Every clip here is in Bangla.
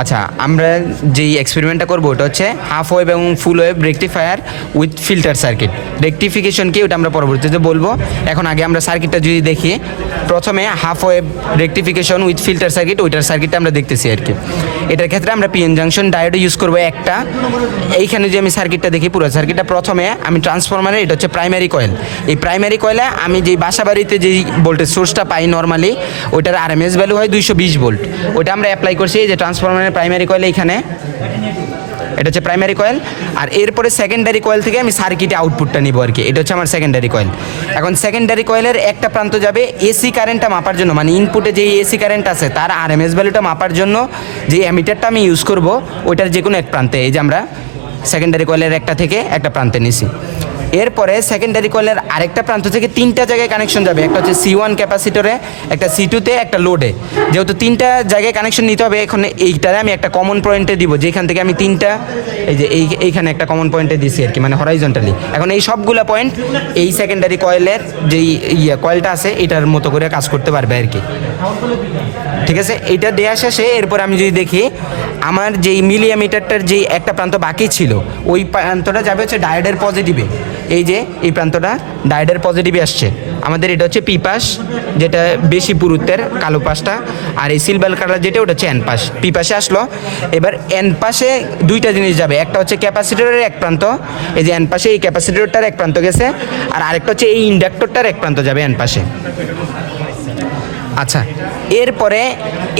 আচ্ছা, আমরা যেই এক্সপেরিমেন্টটা করবো ওটা হচ্ছে হাফ ওয়েভ এবং ফুল wave rectifier with filter circuit. Rectification কি ওটা আমরা পরবর্তীতে বলবো। এখন আগে আমরা সার্কিটটা যদি দেখি, প্রথমে half wave rectification with filter circuit, ওইটার সার্কিটটা আমরা দেখতেছি আর কি। এটার ক্ষেত্রে আমরা পিএন জাংশন ডায়োড ইউজ করবো একটা। এইখানে যে আমি সার্কিটটা দেখি, পুরো সার্কিটটা প্রথমে আমি ট্রান্সফরমারে, এটা হচ্ছে প্রাইমারি কয়েল। এই প্রাইমারি কয়েলে আমি যেই বাসা বাড়িতে যেই ভোল্টেজ সোর্সটা পাই নর্মালি, ওইটার আরএমএস ভ্যালু হয় 220 ভোল্ট। ওইটা আমরা অ্যাপ্লাই করছি এই যে ট্রান্সফরমারের প্রাইমারি কয়েল, এইখানে এটা হচ্ছে প্রাইমারি কয়েল। আর এরপরে সেকেন্ডারি কয়েল থেকে আমি সার্কিটে আউটপুটটা নিব আর কি। এটা হচ্ছে আমার সেকেন্ডারি কয়েল। এখন সেকেন্ডারি কয়েলের একটা প্রান্ত যাবে এসি কারেন্টটা মাপার জন্য, মানে ইনপুটে যে এসি কারেন্ট আছে তার আরএমএস ভ্যালুটা মাপার জন্য যে অ্যামিটারটা আমি ইউজ করব, ওইটার যে কোনো এক প্রান্তে, এই যে আমরা সেকেন্ডারি কয়েলের একটা থেকে একটা প্রান্তে নিছি। এরপরে সেকেন্ডারি কয়েলের আরেকটা প্রান্ত থেকে তিনটা জায়গায় কানেকশন যাবে, একটা হচ্ছে C1 ক্যাপাসিটরে, একটা C2তে, একটা লোডে। যেহেতু তিনটা জায়গায় কানেকশন নিতে হবে, এখন এইটারে আমি একটা কমন পয়েন্টে দিব, যেখান থেকে আমি তিনটা, এই যে এইখানে একটা কমন পয়েন্টে দিছি আর কি, মানে হরাইজন্টালি। এখন এই সবগুলা পয়েন্ট এই সেকেন্ডারি কয়েলের যেই কয়েলটা আছে এটার মতো করে কাজ করতে পারবে আর কি। ঠিক আছে, এইটা দেওয়া শেষে এরপর আমি যদি দেখি আমার যেই মিলিঅ্যামিটারটার যেই একটা প্রান্ত বাকি ছিল, ওই প্রান্তটা যাবে হচ্ছে ডায়োডের পজিটিভে। এই যে এই প্রান্তটা ডায়োডের পজিটিভে আসছে আমাদের, এটা হচ্ছে পি পাশ, যেটা বেশি পুরুত্বের কালো পাশটা, আর এই সিলভার কালার যেটা ওটা হচ্ছে এন পাশ। পি পাশে আসলো, এবার এন পাশে দুইটা জিনিস যাবে, একটা হচ্ছে ক্যাপাসিটরের এক প্রান্ত, এই যে এন পাশে এই ক্যাপাসিটরটার এক প্রান্ত গেছে, আর আরেকটা হচ্ছে এই ইন্ডাক্টরটার এক প্রান্ত যাবে এন পাশে। আচ্ছা, এরপরে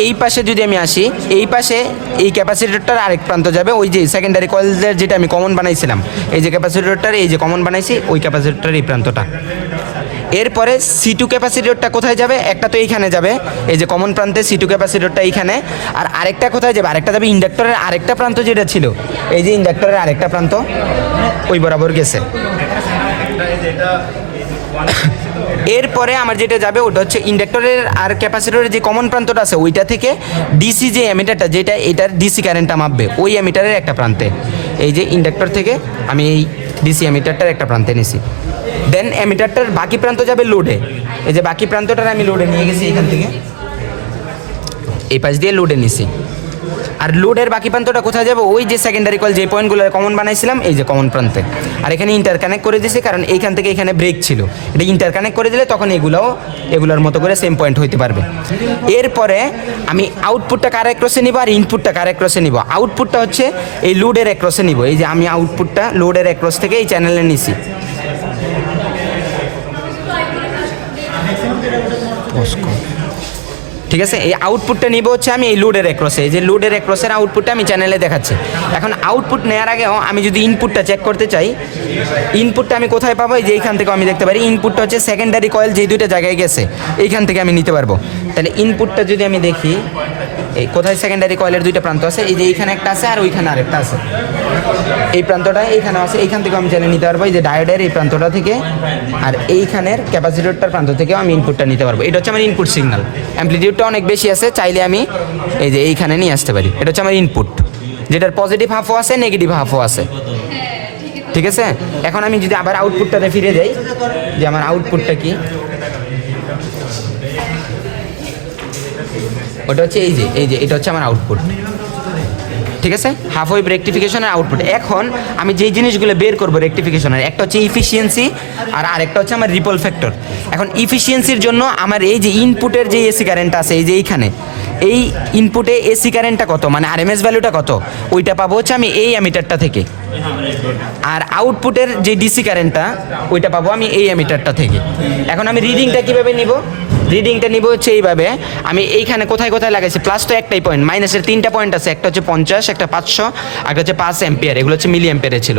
এই পাশে যদি আমি আসি, এই পাশে এই ক্যাপাসিটরটার আরেক প্রান্ত যাবে ওই যে সেকেন্ডারি কয়েলের যেটা আমি কমন বানাইছিলাম, এই যে ক্যাপাসিটরটার এই যে কমন বানাইছি ওই ক্যাপাসিটরটার এই প্রান্তটা। এরপরে C2 ক্যাপাসিটরটা কোথায় যাবে, একটা তো এইখানে যাবে, এই যে কমন প্রান্তে C2 ক্যাপাসিটরটা এইখানে, আর আরেকটা কোথায় যাবে, আরেকটা যাবে ইন্ডাক্টরের আরেকটা প্রান্ত যেটা ছিল, এই যে ইন্ডাক্টরের আরেকটা প্রান্ত ওই বরাবর গেছে। এরপরে আমার যেটা যাবে ওটা হচ্ছে ইন্ডাক্টরের আর ক্যাপাসিটরের যে কমন প্রান্তটা আছে ওইটা থেকে ডিসি যে অ্যামিটারটা, যেটা এটার ডিসি কারেন্টটা মাপবে, ওই অ্যামিটারের একটা প্রান্তে, এই যে ইন্ডাক্টর থেকে আমি এই ডিসি অ্যামিটারটার একটা প্রান্তে নিছি। দেন অ্যামিটারটার বাকি প্রান্ত যাবে লোডে, এই যে বাকি প্রান্তটার আমি লোডে নিয়ে গেছি, এখান থেকে এই পাশ দিয়ে লোডে নিছি। আর লোডের বাকি প্রান্তটা কোথায় যাবে, ওই যে সেকেন্ডারি কয়েল যে পয়েন্টগুলো কমন বানাইছিলাম এই যে কমন প্রান্তে। আর এখানে ইন্টারকানেক্ট করে দিয়েছি, কারণ এইখান থেকে এখানে ব্রেক ছিল, এটা ইন্টারকানেক্ট করে দিলে তখন এগুলোর মতো করে সেম পয়েন্ট হইতে পারবে। এরপরে আমি আউটপুটটা কার একক্রসে নিব আর ইনপুটটা কার একক্রসে নিব। আউটপুটটা হচ্ছে এই লোডের একক্রসে নিব, এই যে আমি আউটপুটটা লোডের একক্রস থেকে এই চ্যানেলে নিছি। ঠিক আছে, এই আউটপুটটা নিব হচ্ছে আমি এই লোডের একক্রসে, এই যে লোডের একক্রসের আউটপুটটা আমি চ্যানেলে দেখাচ্ছি। এখন আউটপুট নেওয়ার আগেও আমি যদি ইনপুটটা চেক করতে চাই, ইনপুটটা আমি কোথায় পাবো, এই যে এইখান থেকে আমি দেখতে পারি ইনপুটটা হচ্ছে সেকেন্ডারি কয়েল যে দুইটা জায়গায় গেছে এইখান থেকে আমি নিতে পারবো। তাহলে ইনপুটটা যদি আমি দেখি, এই কোথায় সেকেন্ডারি কয়েলের দুইটা প্রান্ত আছে, এই যে এইখানে একটা আছে আর ওইখানে আরেকটা আছে, এই প্রান্তটা এইখানে আছে, এইখান থেকে আমি চাইলে নিতে পারবো এই যে ডায়োডের এই প্রান্তটা থেকে, আর এইখানের ক্যাপাসিটরটার প্রান্ত থেকেও আমি ইনপুটটা নিতে পারবো। এটা হচ্ছে আমার ইনপুট সিগন্যাল, অ্যাম্প্লিটিউডটা অনেক বেশি আছে, চাইলে আমি এই যে এইখানে নিয়ে আসতে পারি। এটা হচ্ছে আমার ইনপুট, যেটার পজিটিভ হাফও আছে নেগেটিভ হাফও আছে। ঠিক আছে, এখন আমি যদি আবার আউটপুটটাতে ফিরে যাই, যে আমার আউটপুটটা কি, ওটা হচ্ছে এই যে এটা হচ্ছে আমার আউটপুট। ঠিক আছে, হাফ ওয়েভ রেকটিফিকেশনের আউটপুট। এখন আমি যেই জিনিসগুলো বের করবো রেকটিফিকেশনের, একটা হচ্ছে ইফিসিয়েন্সি আর আরেকটা হচ্ছে আমার রিপল ফ্যাক্টর। এখন ইফিসিয়েন্সির জন্য আমার এই যে ইনপুটের যে এসি কারেন্ট আছে, এই যে এইখানে এই ইনপুটে এসি কারেন্টটা কত, মানে আরএমএস ভ্যালুটা কত, ওইটা পাবো হচ্ছে আমি এই অ্যামিটারটা থেকে। আর আউটপুটের যে ডিসি কারেন্টটা ওইটা পাবো আমি এই অ্যামিটারটা থেকে। এখন আমি রিডিংটা কীভাবে নিব, রিডিংটা নিব হচ্ছে এইভাবে, আমি এইখানে কোথায় কোথায় লাগাইছি, প্লাস তো একটাই পয়েন্ট, মাইনাসের তিনটা পয়েন্ট আছে, একটা হচ্ছে 50, একটা 500, একটা হচ্ছে 5 অ্যাম্পিয়ার, এগুলো হচ্ছে মিলি অ্যাম্পিয়ারে ছিল।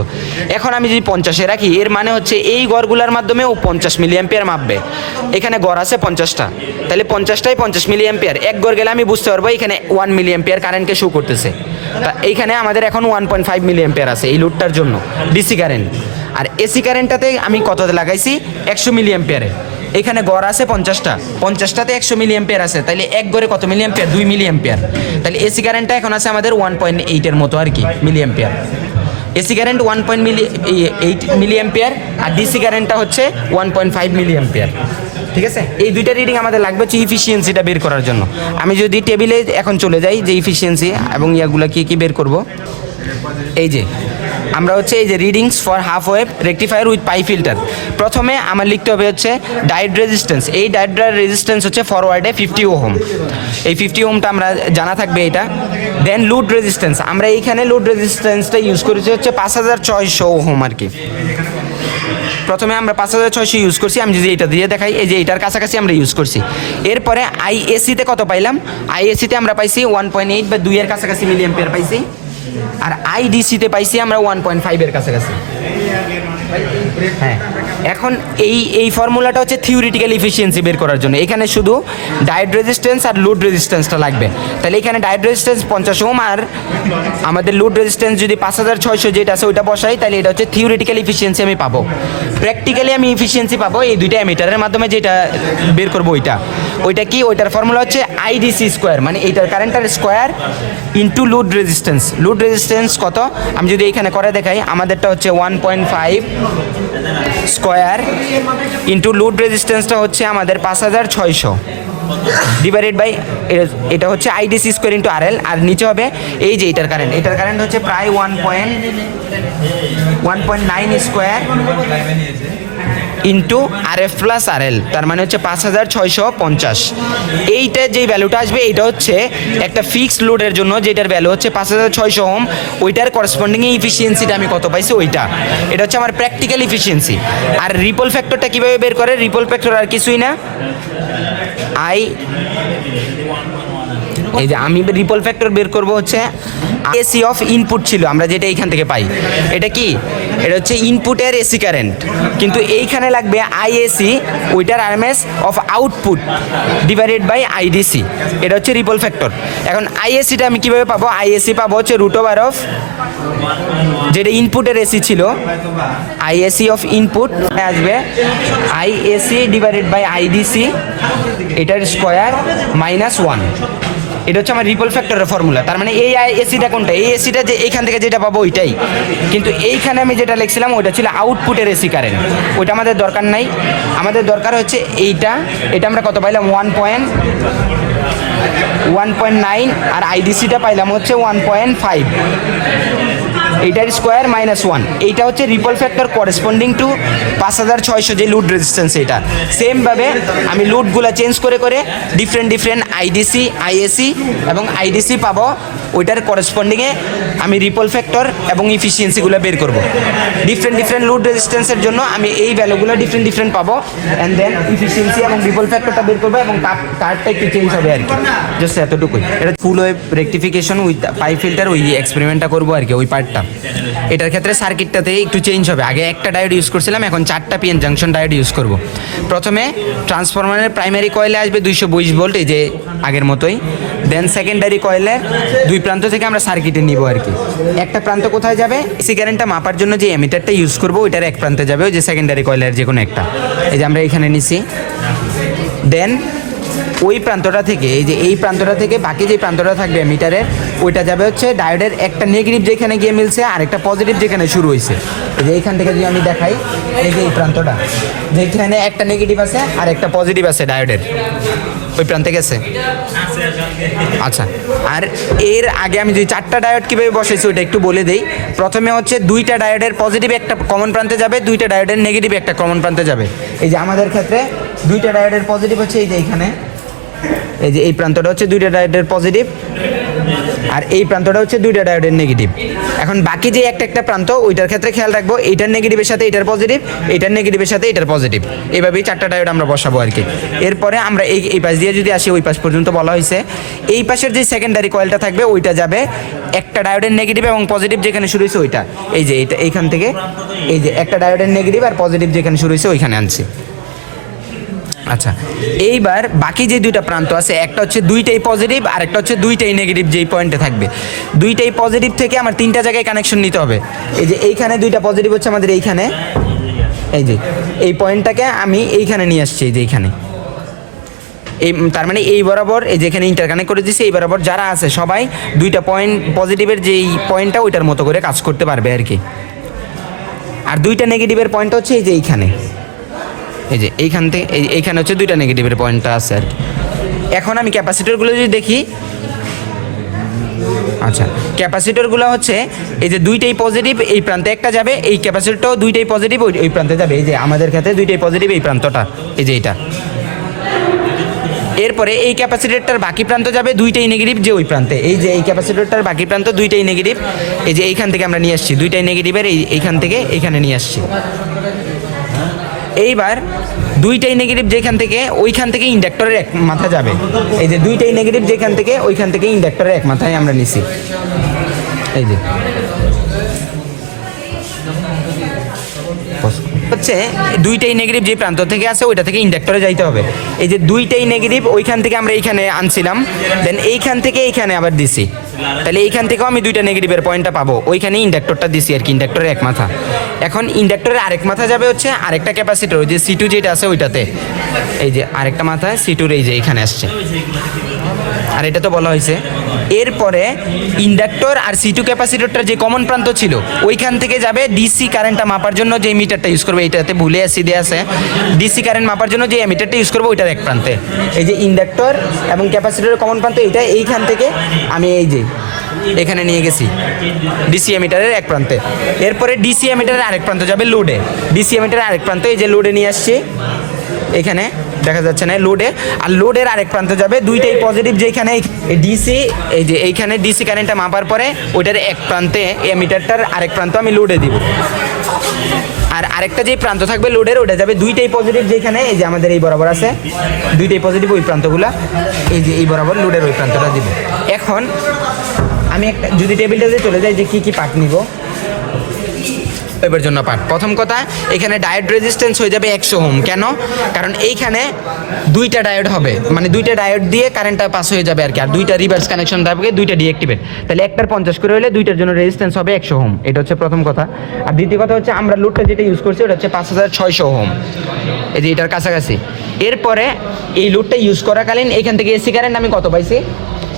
এখন আমি যদি 50-এ রাখি, এর মানে হচ্ছে এই গড়গুলোর মাধ্যমে ও 50 মিলি অ্যাম্পিয়ার মাপবে। এখানে গড় আছে 50টা, তাহলে 50টাই 50 মিলি অ্যাম্পিয়ার, এক গড় গেলে আমি বুঝতে পারবো এখানে 1 মিলি অ্যাম্পিয়ার কারেন্টকে শো করতেছে। তা এইখানে আমাদের এখন 1.5 মিলি অ্যাম্পিয়ার আছে এই লোডটার জন্য ডিসি কারেন্ট। আর এসি কারেন্টটাতে আমি কততে লাগাইছি, 100 মিলি অ্যাম্পিয়ারে। এখানে গড় আছে 50টাতে 100 মিলি অ্যাম্পিয়ার আছে, তাহলে এক গড়ে কত মিলি অ্যাম্পিয়ার, 2 মিলি অ্যাম্পিয়ার। তাহলে এসি কারেন্টটা এখন আছে আমাদের 1.8-এর মতো আর কি milliampere. AC current 1.8 milliampere, আর ডিসি কারেন্টটা হচ্ছে 1.5 মিলি অ্যাম্পিয়ার। ঠিক আছে, এই দুইটা রিডিং আমাদের লাগবে হচ্ছে ইফিসিয়েন্সিটা বের করার জন্য। আমি যদি টেবিলে এখন চলে যাই যে ইফিসিয়েন্সি এবং ইয়াগুলো কি কি বের করব, এই যে আমরা হচ্ছে এই যে readings for half wave rectifier with pi filter, প্রথমে আমার লিখতে হবে হচ্ছে ডায়োড রেজিস্ট্যান্স। এই ডায়োড রেজিস্ট্যান্স হচ্ছে ফরওয়ার্ডে 50 ওহম, এই 50 ওহমটা আমরা জানা থাকবে এটা। দেন লোড রেজিস্ট্যান্স, আমরা এইখানে লোড রেজিস্ট্যান্সটা ইউজ করেছি হচ্ছে 5600 ওহম আর কি। প্রথমে আমরা 5600 ইউজ করছি, আমি যদি এটা দিয়ে দেখাই, এই যে এটার কাছাকাছি আমরা ইউজ করছি। এরপরে আইএসিতে কত পাইলাম, আইএসিতে আমরা পাইছি 1.8 বা 2 এর কাছাকাছি মিলি অ্যাম্পিয়ার পাইছি, আর আইডিসিতে পাইছি আমরা 1.5 এর কাছাকাছি। হ্যাঁ, এখন এই ফর্মুলাটা হচ্ছে থিওরিটিক্যাল ইফিসিয়েন্সি বের করার জন্য। এখানে শুধু ডায়োড রেজিস্ট্যান্স আর লোড রেজিস্ট্যান্সটা লাগবে। তাহলে এখানে ডায়োড রেজিস্ট্যান্স 50 ওহম আর আমাদের লোড রেজিস্ট্যান্স যদি 5600 যেটা আছে ওইটা বসাই, তাহলে এটা হচ্ছে থিওরিটিক্যাল ইফিসিয়েন্সি আমি পাবো। প্র্যাকটিক্যালি আমি ইফিসিয়েন্সি পাবো এই দুইটা এমিটারের মাধ্যমে, যেটা বের করবো ওইটা কি, ওইটার ফর্মুলা হচ্ছে আইডিসি স্কোয়ার, মানে এইটার কারেন্টের square into load resistance. Load resistance কত আমি যদি এখানে করে দেখাই, আমাদেরটা হচ্ছে 1.5 স্কোয়ার ইন্টু লোড রেজিস্ট্যান্সটা হচ্ছে আমাদের 5600 ডিভাইডেড বাই এটা হচ্ছে আইডিসি স্কোয়ার ইন্টু আরএল, আর নিচে হবে এই যে এটার কারেন্ট হচ্ছে প্রায় 1.9 স্কোয়ার ইন্টু আর এফ প্লাস আর এল, তার মানে হচ্ছে 5650। এইটা যেই ভ্যালুটা আসবে এইটা হচ্ছে একটা ফিক্সড লোডের জন্য, যেটার ভ্যালু হচ্ছে 5600 ওহম, ওইটার করসপন্ডিং ইফিসিয়েন্সিটা আমি কত পাইছি ওইটা। এটা হচ্ছে আমার প্র্যাকটিক্যাল ইফিসিয়েন্সি। আর রিপল ফ্যাক্টরটা কীভাবে বের করে, রিপল ফ্যাক্টর আর কিছুই না, এই যে আমি রিপল ফ্যাক্টর বের করব হচ্ছে এসি অফ ইনপুট ছিল আমরা যেটা এইখান থেকে পাই, এটা কি, এটা হচ্ছে ইনপুটের এসি কারেন্ট, কিন্তু এইখানে লাগবে আইএসি, ওইটার RMS of output divided by IDC, এটা হচ্ছে রিপল ফ্যাক্টর। এখন আইএসিটা আমি কীভাবে পাবো, আইএসি পাবো হচ্ছে √ অফ যেটা ইনপুটের এসি ছিল, আইএসি অফ ইনপুট আসবে আইএসি ডিভাইডেড বাই আইডিসি, এটার স্কোয়ার -1। এটা হচ্ছে আমার রিপল ফ্যাক্টরের ফর্মুলা। তার মানে এই এসিটা কোনটা, এই এসিটা যে এইখান থেকে যেটা পাবো ওইটাই, কিন্তু এইখানে আমি যেটা লিখছিলাম ওইটা ছিল আউটপুটের এসি কারেন্ট, ওইটা আমাদের দরকার নাই। আমাদের দরকার হচ্ছে এটা আমরা কত পাইলাম 1.9, আর আইডিসিটা পাইলাম হচ্ছে 1.5, এইটার স্কোয়ার -1। এইটা হচ্ছে রিপল ফ্যাক্টর করেসপন্ডিং টু 5600 যে লোড রেজিস্ট্যান্স। এটা সেমভাবে আমি লোডগুলো চেঞ্জ করে ডিফারেন্ট আইডিসি, আইএসি এবং আইডিসি পাবো, ওইটার করেসপন্ডিংয়ে আমি রিপল ফ্যাক্টর এবং ইফিসিয়েন্সিগুলো বের করব। ডিফারেন্ট লোড রেজিস্ট্যান্সের জন্য আমি এই ভ্যালুগুলো ডিফারেন্ট পাবো, অ্যান্ড দেন ইফিসিয়েন্সি এবং রিপল ফ্যাক্টরটা বের করবো, এবং কার্ডটা একটু চেঞ্জ হবে আর কি, জাস্ট এতটুকুই। এটা ফুল wave rectification with pi filter, ওই এক্সপেরিমেন্টটা করবো আর কি, ওই পার্টটা। এটার ক্ষেত্রে সার্কিটটাতে একটু চেঞ্জ হবে, আগে একটা ডায়োড ইউজ করছিলাম, এখন 4টা পিএন জাংশন ডায়োড ইউজ করব। প্রথমে ট্রান্সফরমারের প্রাইমারি কয়েলে আসবে 220 ভোল্ট, এই যে আগের মতোই। দেন সেকেন্ডারি কয়েলের দুই প্রান্ত থেকে আমরা সার্কিটে নিব আর কি। একটা প্রান্ত কোথায় যাবে, এসি কারেন্টটা মাপার জন্য যে এমিটারটা ইউজ করবো ওইটার এক প্রান্তে যাবে, ওই যে সেকেন্ডারি কয়েলের যে কোনো একটা, এই যে আমরা এখানে নিছি। দেন ওই প্রান্তটা থেকে, এই প্রান্তটা থেকে বাকি যে প্রান্তটা থাকবে মিটারের, ওইটা যাবে হচ্ছে ডায়োডের একটা নেগেটিভ যেখানে গিয়ে মিলছে আর একটা পজিটিভ যেখানে শুরু হয়েছে। এই যে এইখান থেকে যদি আমি দেখাই, এই যে এই প্রান্তটা যেখানে একটা নেগেটিভ আছে আর একটা পজিটিভ আছে ডায়োডের, ওই প্রান্তে গেছে। আচ্ছা, আর এর আগে আমি যদি 4টা ডায়োড কীভাবে বসাইছি ওইটা একটু বলে দেই। প্রথমে হচ্ছে 2টা ডায়োডের পজিটিভ একটা কমন প্রান্তে যাবে, 2টা ডায়োডের নেগেটিভ একটা কমন প্রান্তে যাবে। এই যে আমাদের ক্ষেত্রে 2টা ডায়োডের পজিটিভ হচ্ছে এই যে এইখানে, এই যে এই প্রান্তটা হচ্ছে 2টা ডায়োডের পজিটিভ, আর এই প্রান্তটা হচ্ছে 2টা ডায়োডের নেগেটিভ। এখন বাকি যে একটা প্রান্ত, ওইটার ক্ষেত্রে খেয়াল রাখবো এইটার নেগেটিভের সাথে এটার পজিটিভ, এইটার নেগেটিভের সাথে এটার পজিটিভ, এইভাবেই 4টা ডায়োড আমরা বসাবো আর কি। এরপরে আমরা এই পাশ দিয়ে যদি আসি, ওই পাশ পর্যন্ত বলা হয়েছে, এই পাশের যে সেকেন্ডারি কয়েলটা থাকবে ওইটা যাবে একটা ডায়োডের নেগেটিভ এবং পজিটিভ যেখানে শুরু হয়েছে ওইটা, এই যে এইখান থেকে, এই যে একটা ডায়োডের নেগেটিভ আর পজিটিভ যেখানে শুরু হয়েছে ওইখানে আনছি। আচ্ছা, এইবার বাকি যে 2টা প্রান্ত আছে, একটা হচ্ছে 2টাই পজিটিভ আর একটা হচ্ছে 2টাই নেগেটিভ, যেই পয়েন্টে থাকবে 2টাই পজিটিভ থেকে আমার 3টা জায়গায় কানেকশন নিতে হবে। এই যে এইখানে 2টা পজিটিভ হচ্ছে আমাদের এইখানে, এই যে এই পয়েন্টটাকে আমি এইখানে নিয়ে আসছি, এই যে এইখানে, এই তার মানে এই বরাবর এই যেখানে ইন্টারকানেক্ট করে দিয়েছি, এই বরাবর যারা আছে সবাই 2টা পয়েন্ট পজিটিভের যেই পয়েন্টটা ওইটার মতো করে কাজ করতে পারবে আর কি। আর 2টা নেগেটিভের পয়েন্ট হচ্ছে এই যে এইখানে, এই যে এইখান থেকে এইখানে হচ্ছে দুইটা নেগেটিভের পয়েন্টটা আছে আর কি। এখন আমি ক্যাপাসিটরগুলো যদি দেখি, আচ্ছা ক্যাপাসিটরগুলো হচ্ছে এই যে দুইটাই পজিটিভ, এই প্রান্তে একটা যাবে, এই ক্যাপাসিটরটাও দুইটাই পজিটিভ ওই প্রান্তে যাবে। এই যে আমাদের ক্ষেত্রে দুইটাই পজিটিভ এই প্রান্তটা, এই যে এটা। এরপরে এই ক্যাপাসিটরটার বাকি প্রান্ত যাবে দুইটাই নেগেটিভ যে ওই প্রান্তে, এই যে এই ক্যাপাসিটরটার বাকি প্রান্ত দুইটাই নেগেটিভ, এই যে এইখান থেকে আমরা নিয়ে আসছি দুইটাই নেগেটিভের, এইখান থেকে এইখানে নিয়ে আসছি। এইবার দুইটাই নেগেটিভ যেখান থেকে ওইখান থেকে ইন্ডাক্টরের এক মাথা যাবে, এই যে দুইটাই নেগেটিভ যেখান থেকে ওইখান থেকে ইন্ডাক্টরের এক মাথায় আমরা নিছি। এই যে হচ্ছে দুইটাই নেগেটিভ যে প্রান্ত থেকে আছে ওইটা থেকে ইন্ডাক্টরে যাইতে হবে। এই যে দুইটাই নেগেটিভ ওইখান থেকে আমরা এইখানে আনছিলাম, দেন এইখান থেকে এইখানে আবার দিছি, তাহলে এইখান থেকেও আমি দুইটা নেগেটিভের পয়েন্টটা পাবো, ওইখানে ইন্ডাক্টরটা দিছি আর কি, ইন্ডাক্টরের এক মাথা। এখন ইন্ডাক্টরের আরেক মাথা যাবে হচ্ছে আরেকটা ক্যাপাসিটর, ওই যে C2 যেটা আছে ওইটাতে, এই যে আরেকটা মাথা C2 এই যে এইখানে আসছে, আর এটা তো বলা হয়েছে। এরপরে ইন্ডাক্টর আর C2 ক্যাপাসিটরটার যে কমন প্রান্ত ছিল ওইখান থেকে যাবে ডিসি কারেন্টটা মাপার জন্য যে মিটারটা ইউজ করবে, এইটাতে ভুলে আসি দেওয়া আছে, ডিসি কারেন্ট মাপার জন্য যে মিটারটা ইউজ করবো ওইটার এক প্রান্তে। এই যে ইন্ডাক্টর এবং ক্যাপাসিটরের কমন প্রান্ত এইটা, এইখান থেকে আমি এই যে এখানে নিয়ে গেছি ডিসি এমিটারের এক প্রান্তে। এরপরে ডিসি এমিটারের আরেক প্রান্ত যাবে লোডে, ডিসি এমিটারের আরেক প্রান্ত এই যে লোডে নিয়ে আসছি, এখানে দেখা যাচ্ছে না লোডে, আর লোডের আরেক প্রান্ত যাবে দুইটাই পজিটিভ যেখানে ডিসি, এই যে এইখানে ডিসি কারেন্টটা মাপার পরে ওইটার এক প্রান্তে এমিটারটার আরেক প্রান্ত আমি লোডে দিব, আর আরেকটা যে প্রান্ত থাকবে লোডের ওটা যাবে দুইটাই পজিটিভ যেখানে এই যে আমাদের এই বরাবর আছে দুইটাই পজিটিভ ওই প্রান্তগুলা, এই যে এই বরাবর লোডের ওই প্রান্তটা দিব। এখন আমি একটা যদি টেবিলটাতে চলে যাই যে কি পার্ট নিব এবার জন্য পার্ট, প্রথম কথা এখানে ডায়োড রেজিস্ট্যান্স হয়ে যাবে 100 ওহম। কেন? কারণ এইখানে দুইটা ডায়োড হবে, মানে দুইটা ডায়োড দিয়ে কারেন্টটা পাস হয়ে যাবে আর কি, আর দুইটা রিভার্স কানেকশন থাকবে, দুইটা ডিঅ্যাক্টিভেট, তাহলে একটার 50 করে হলে দুইটার জন্য রেজিস্ট্যান্স হবে 100 ওহম। এটা হচ্ছে প্রথম কথা। আর দ্বিতীয় কথা হচ্ছে আমরা লোডটা যেটা ইউজ করছি ওটা হচ্ছে 5600 ওহম, এই যে এটার কাছাকাছি। এরপরে এই লোডটা ইউজ করাকালীন এখান থেকে এসি কারেন্ট আমি কত পাইছি,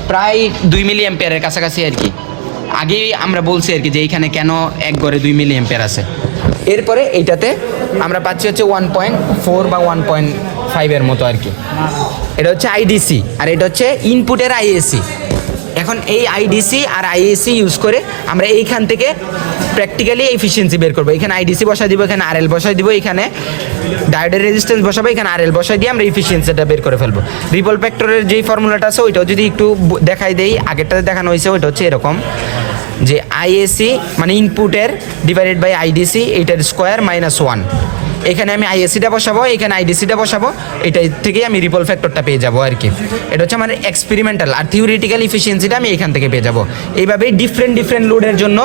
প্রায় 2 মিলি অ্যাম্পিয়ারের কাছাকাছি আর কি। আগেই আমরা বলছি আর কি যে এইখানে কেন এক গড়ে 2 মিলি অ্যাম্পিয়ার আছে। এরপরে এইটাতে আমরা পাচ্ছি হচ্ছে 1.4 বা 1.5 এর মতো আর কি। এটা হচ্ছে আইডিসি আর এটা হচ্ছে ইনপুটের আইএসি। এখন এই আইডিসি আর আইএসি ইউজ করে আমরা এইখান থেকে প্র্যাকটিক্যালি এফিসিয়েন্সি বের করবো। এখানে আইডিসি বসাই দিব, এখানে আরএল বসাই দিব, এখানে ডায়োডের রেজিস্ট্যান্স বসাবো, এখানে আরএল বসাই দিয়ে আমরা এফিসিয়েন্সিটা বের করে ফেলবো। রিপল ফ্যাক্টরের যেই ফর্মুলাটা আছে ওইটাও যদি একটু দেখাই দেই, আগেরটাতে দেখানো হয়েছে, ওইটা হচ্ছে এরকম যে আইএসি মানে ইনপুটের ডিভাইডেড বাই আইডিসি এইটার স্কোয়ার -1। এখানে আমি আইএসিটা বসাবো, এখানে আইডিসিটা বসাবো, এটা থেকেই আমি রিপল ফ্যাক্টরটা পেয়ে যাবো আর কি। এটা হচ্ছে আমার এক্সপেরিমেন্টাল, আর থিওরিটিক্যাল এফিসিয়েন্সিটা আমি এখান থেকে পেয়ে যাবো। এইভাবেই ডিফারেন্ট লোডের জন্য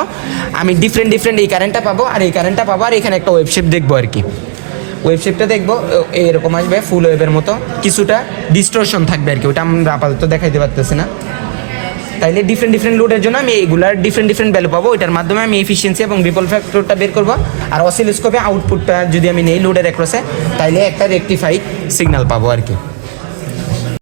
আমি ডিফারেন্ট এই কারেন্টটা পাবো আর এই কারেন্টটা পাবো, আর এখানে একটা ওয়েবশেপ দেখবো আর কি। ওয়েবশেপটা দেখবো এরকম আসবে, ফুল ওয়েবের মতো, কিছুটা ডিস্টরশন থাকবে আর কি, ওটা আমরা আপাতত দেখাইতে পারতেছি না। তাইলে ডিফারেন্ট লোডের জন্য আমি এইগুলার ডিফারেন্ট ভ্যালু পাবো, এটার মাধ্যমে আমি এফিসিয়েন্সি এবং রিপল ফ্যাক্টরটা বের করবো। আর অসিলোস্কোপে আউটপুটটা যদি আমি নেই লোডের অ্যাক্রসে, তাইলে একটা রেকটিফাইড সিগন্যাল পাবো আর কি।